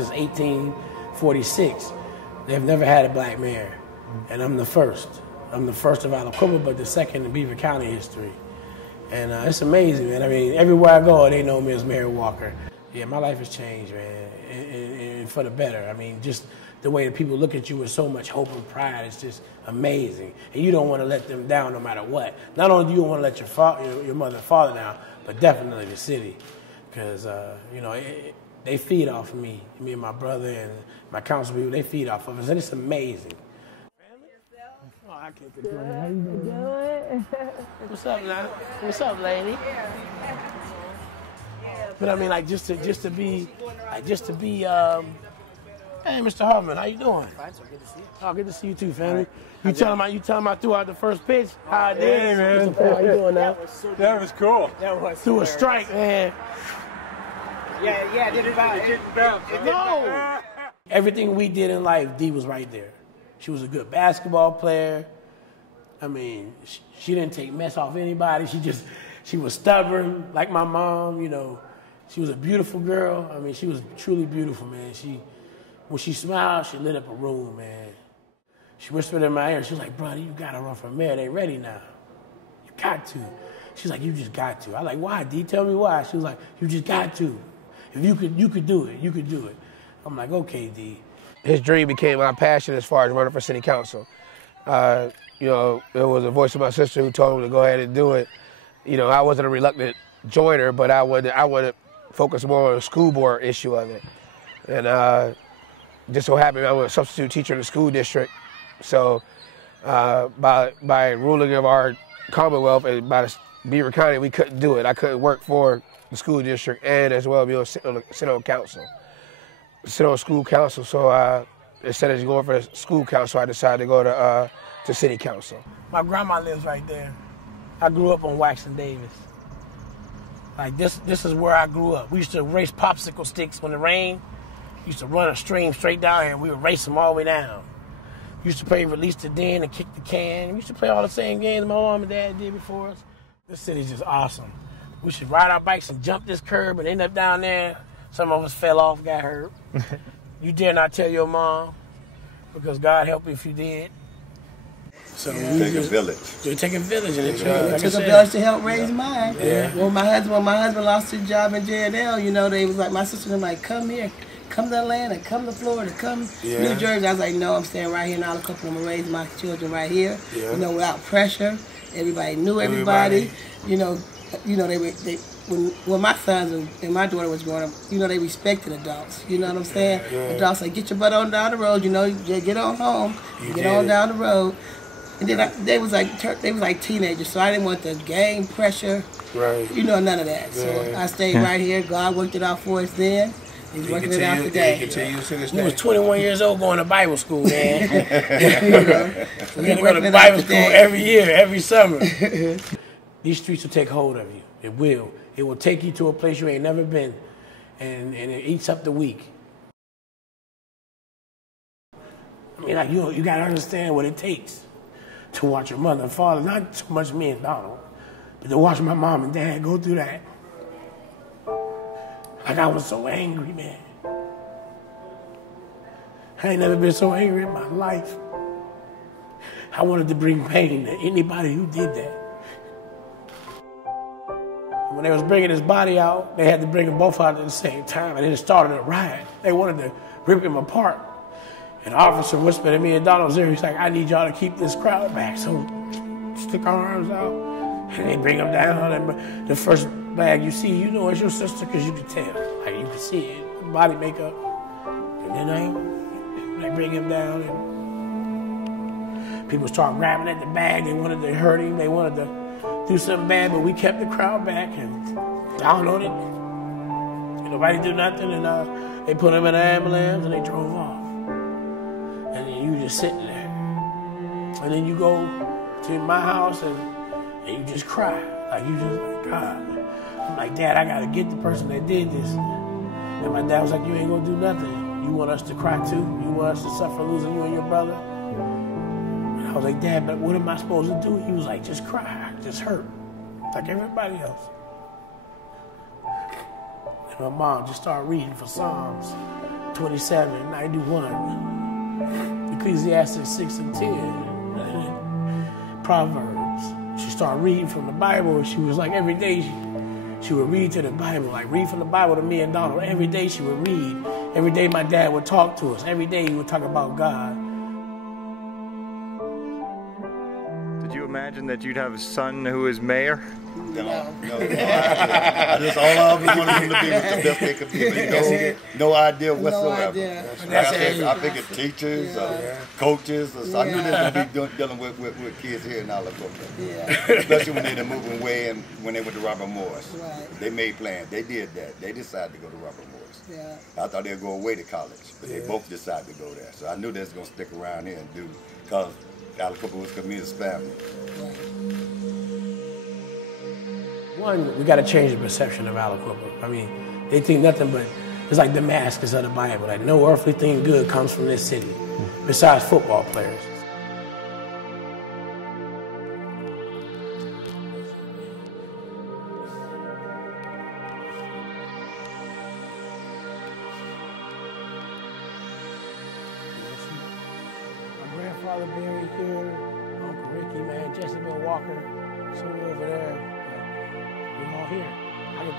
since 1846. They've never had a black mayor, and I'm the first. I'm the first of Aliquippa, but the second in Beaver County history. And it's amazing, man. I mean, everywhere I go, they know me as Mayor Walker. Yeah, my life has changed, man, and for the better. I mean, just the way that people look at you with so much hope and pride is just amazing. And you don't want to let them down no matter what. Not only do you want to let your mother and father down, but definitely the city. Because, you know, they feed off of me. Me and my brother and my council people, they feed off of us. And it's amazing. Oh, I can't complain. How you doing? What's up, now? What's up, lady? But I mean, like, just to be, hey, Mr. Hartman, how you doing? Fine, so good to see you. Oh, good to see you too, family. You tell him I threw out the first pitch. How it is? Hey, man. How you doing now? That was cool. That was threw a strike, man. Yeah, did it bounce? No. Everything we did in life, Dee was right there. She was a good basketball player. I mean, she didn't take mess off anybody. She was stubborn, like my mom, you know. She was a beautiful girl. I mean, she was truly beautiful, man. When she smiled, she lit up a room, man. She whispered in my ear. She was like, brother, you got to run for mayor. They ready now. You got to. She's like, you just got to. I like, why, D? Tell me why. She was like, you just got to. If you could do it. You could do it. I'm like, okay, D. His dream became my passion as far as running for city council. You know, it was the voice of my sister who told him to go ahead and do it. You know, I wasn't a reluctant joiner, but I would focus more on the school board issue of it. And just so happened I was a substitute teacher in the school district. So by ruling of our Commonwealth and by the Beaver County, we couldn't do it. I couldn't work for the school district and as well sit on council. Sit on school council, so instead of going for the school council, I decided to go to city council. My grandma lives right there. I grew up on Waxon Davis. Like this is where I grew up. We used to race popsicle sticks when it rained. We used to run a stream straight down here, and we would race them all the way down. We used to play release the den and kick the can. We used to play all the same games my mom and dad did before us. This city's just awesome. We should ride our bikes and jump this curb and end up down there. Some of us fell off, got hurt. You dare not tell your mom, because God help you if you did. So Take a village. It take a village, and it took a village to help raise mine. Yeah. Well, my husband lost his job in JNL. You know, they was like, my sister was like, come here, come to Atlanta, come to Florida, come New Jersey. I was like, no, I'm staying right here in Aliquippa. I'm gonna raise my children right here. Yeah. You know, without pressure. Everybody knew everybody. You know, they when my sons and my daughter was growing up, you know, they respected adults. You know what I'm saying? Yeah. Adults like, get your butt on down the road. You know, get on home, get on down the road. And then they was like teenagers, so I didn't want the gang pressure. Right. You know, none of that. Yeah. So I stayed right here. God worked it out for us then. He's working it out today. You was 21 years old going to Bible school, man. We got to go to Bible school every year, every summer. These streets will take hold of you. It will. It will take you to a place you ain't never been, and it eats up the weak. I mean, like, you got to understand what it takes to watch your mother and father, not so much me and Donald, but to watch my mom and dad go through that. Like, I was so angry, man. I ain't never been so angry in my life. I wanted to bring pain to anybody who did that. When they was bringing his body out, they had to bring them both out at the same time, and it started a riot. They wanted to rip him apart. An officer whispered at me and Donald's ear, he's like, I need y'all to keep this crowd back. So stick our arms out, and they bring him down. And the first bag you see, you know it's your sister, because you can tell. Like, you can see it, body makeup. And then they bring him down, and people start grabbing at the bag. They wanted to hurt him. They wanted to do something bad, but we kept the crowd back, and down on it. And nobody do nothing, and they put him in an ambulance, and they drove off. And then you just sitting there. And then you go to my house, and you just cry. Like, you just like, God. I'm like, Dad, I got to get the person that did this. And my dad was like, you ain't going to do nothing. You want us to cry too? You want us to suffer losing you and your brother? And I was like, Dad, but what am I supposed to do? He was like, just cry, just hurt, like everybody else. And my mom just started reading for Psalms 27, 91, Ecclesiastes 6 and 10, Proverbs. She started reading from the Bible. She was like, every day she would read to the Bible, like read from the Bible to me and Donald. Every day she would read. Every day my dad would talk to us. Every day he would talk about God. Did you imagine that you'd have a son who is mayor? No. I just all I ever wanted him to be was the best they could be. No idea whatsoever. No idea. I figured teachers, coaches, or I knew they were going to be dealing with kids here in Aliquippa. Yeah. Especially when they were moving away and when they went to Robert Morris. Right. They made plans. They did that. They decided to go to Robert Morris. Yeah. I thought they'd go away to college, but they both decided to go there. So I knew they was going to stick around here and do, because Aliquippa was community family. Right. One, we got to change the perception of Aliquippa. I mean, they think nothing but, it's like Damascus of the Bible. Like, no earthly thing good comes from this city, besides football players. My grandfather buried here, Uncle Ricky, man, Jesse Bill Walker, so over there. We're all here. I can